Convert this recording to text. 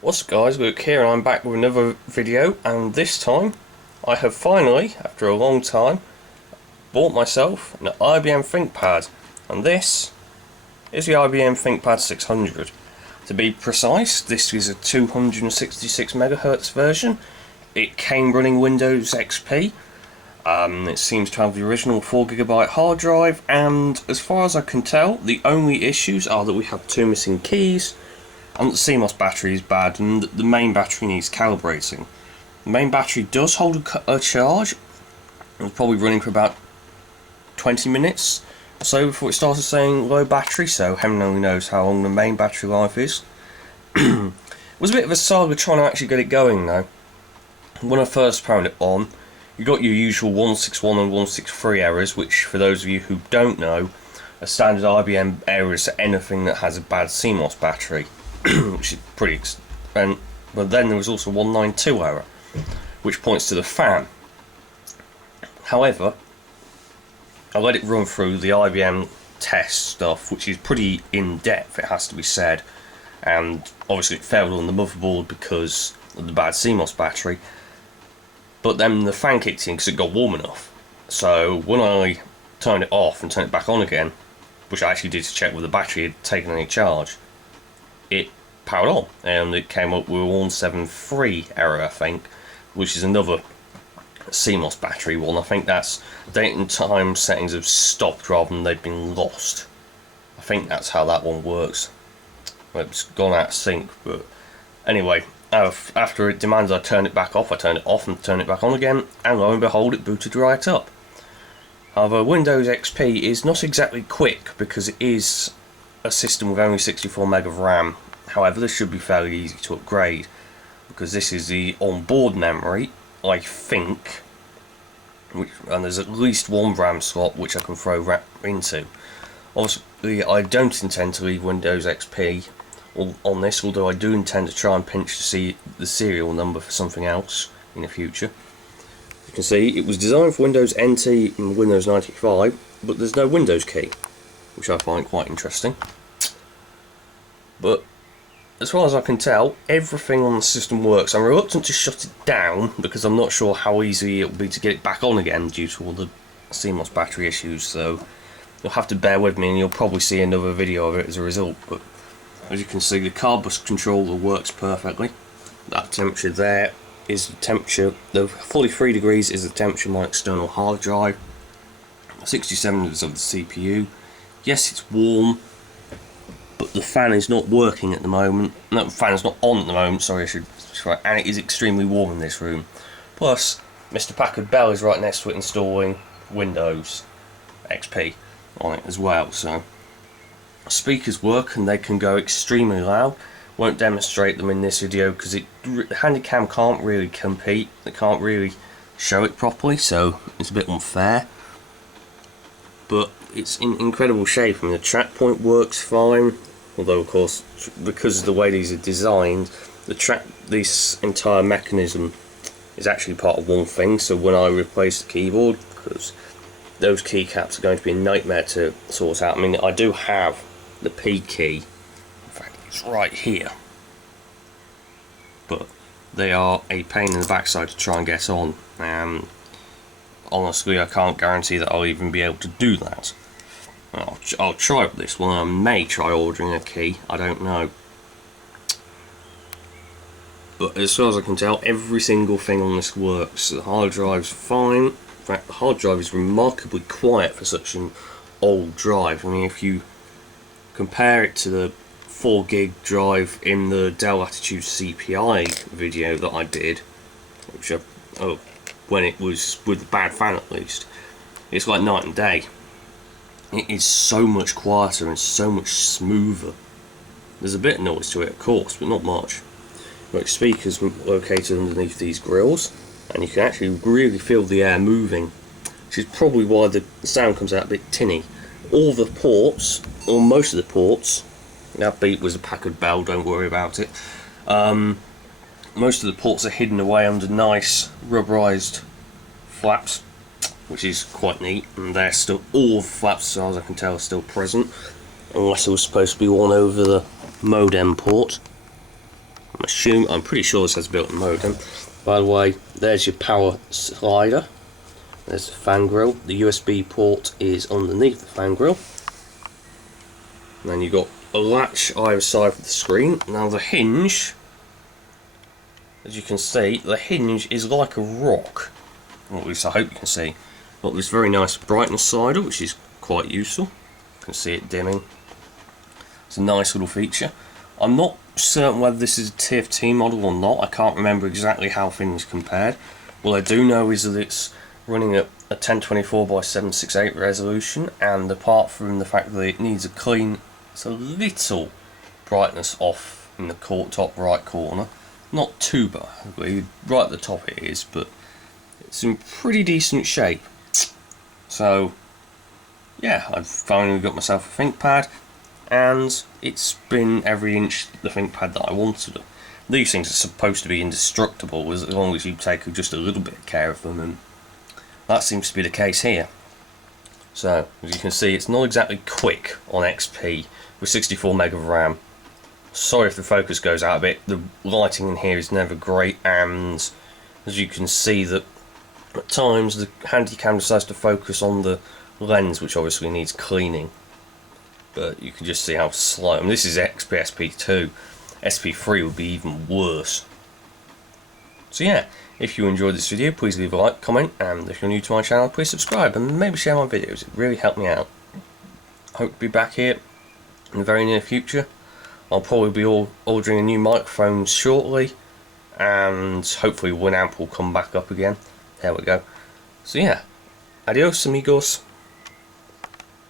What's up guys, Luke here and I'm back with another video, and this time I have finally, after a long time, bought myself an IBM Thinkpad, and this is the IBM Thinkpad 600. To be precise, this is a 266MHz version. It came running Windows XP. It seems to have the original 4GB hard drive, and as far as I can tell, the only issues are that we have two missing keys, and the CMOS battery is bad, and the main battery needs calibrating. The main battery does hold a charge. It was probably running for about 20 minutes or so before it started saying low battery, so heaven only knows how long the main battery life is. It was a bit of a saga trying to actually get it going though. When I first powered it on, you got your usual 161 and 163 errors, which for those of you who don't know, are standard IBM errors for anything that has a bad CMOS battery. Which is pretty but then there was also 192 error, which points to the fan. However, I let it run through the IBM test stuff, which is pretty in-depth, it has to be said, and obviously it failed on the motherboard because of the bad CMOS battery, but then the fan kicked in because it got warm enough. So when I turned it off and turned it back on again, which I actually did to check whether the battery had taken any charge, it powered on, and it came up with a 173 error, I think, which is another CMOS battery one. I think that's date and time settings have stopped rather than they've been lost. I think that's how that one works. Well, it's gone out of sync, but anyway, after it demanded I turn it back off, I turned it off and turned it back on again, and lo and behold, it booted right up. However, Windows XP is not exactly quick because it is a system with only 64MB of RAM. However, this should be fairly easy to upgrade because this is the onboard memory, I think, and there's at least one RAM slot which I can throw RAM into. Obviously, I don't intend to leave Windows XP on this, although I do intend to try and pinch to see the serial number for something else in the future. You can see it was designed for Windows NT and Windows 95, but there's no Windows key, which I find quite interesting. But as far as I can tell, everything on the system works. I'm reluctant to shut it down because I'm not sure how easy it will be to get it back on again due to all the CMOS battery issues, so you'll have to bear with me and you'll probably see another video of it as a result. But as you can see, the card bus controller works perfectly. That temperature there is the temperature, the 43 degrees is the temperature of my external hard drive. 67 is of the CPU. Yes, it's warm, but the fan is not working at the moment. No, the fan is not on at the moment, sorry, I should try. And it is extremely warm in this room. Plus, Mr. Packard Bell is right next to it installing Windows XP on it as well. So, speakers work and they can go extremely loud. Won't demonstrate them in this video because the Handycam can't really compete. They can't really show it properly, so it's a bit unfair. But it's in incredible shape. I mean, the track point works fine, although of course because of the way these are designed, this entire mechanism is actually part of one thing. So when I replace the keyboard, because those keycaps are going to be a nightmare to sort out. I mean, I do have the P key, in fact it's right here, but they are a pain in the backside to try and get on. Honestly, I can't guarantee that I'll even be able to do that. I'll try with this one. I may try ordering a key, I don't know. But as far as I can tell, every single thing on this works. The hard drive's fine. In fact, the hard drive is remarkably quiet for such an old drive. I mean, if you compare it to the 4GB drive in the Dell Latitude CPI video that I did, which when it was with the bad fan at least, it's like night and day. It is so much quieter and so much smoother. There's a bit of noise to it, of course, but not much. Like, speakers located underneath these grills, and you can actually really feel the air moving, which is probably why the sound comes out a bit tinny. All the ports, or most of the ports, that beep was a Packard Bell, don't worry about it. Most of the ports are hidden away under nice rubberized flaps, which is quite neat, and they're still, all the flaps as far as I can tell are still present, unless there was supposed to be one over the modem port. I'm pretty sure this has a built-in modem. By the way, there's your power slider. There's the fan grill. The USB port is underneath the fan grill. And then you've got a latch either side of the screen. Now the hinge, as you can see, the hinge is like a rock. Or at least I hope you can see. Got this very nice brightness slider, which is quite useful. You can see it dimming. It's a nice little feature. I'm not certain whether this is a TFT model or not. I can't remember exactly how things compared. What I do know is that it's running at a 1024x768 resolution, and apart from the fact that it needs a clean, it's a little brightness off in the top right corner. Not too bad, right at the top it is, but it's in pretty decent shape. So yeah, I've finally got myself a ThinkPad, and it's been every inch the ThinkPad that I wanted. These things are supposed to be indestructible as long as you take just a little bit of care of them, and that seems to be the case here. So as you can see, it's not exactly quick on XP with 64 meg of RAM. Sorry if the focus goes out a bit, the lighting in here is never great, and as you can see that at times the Handycam decides to focus on the lens, which obviously needs cleaning. But you can just see how slight. I mean, this is XP SP2. SP3 would be even worse. So yeah, if you enjoyed this video, please leave a like, comment, and if you're new to my channel, please subscribe and maybe share my videos. It really helped me out. Hope to be back here in the very near future. I'll probably be ordering a new microphone shortly, and hopefully Winamp will come back up again. There we go. So yeah, adios amigos.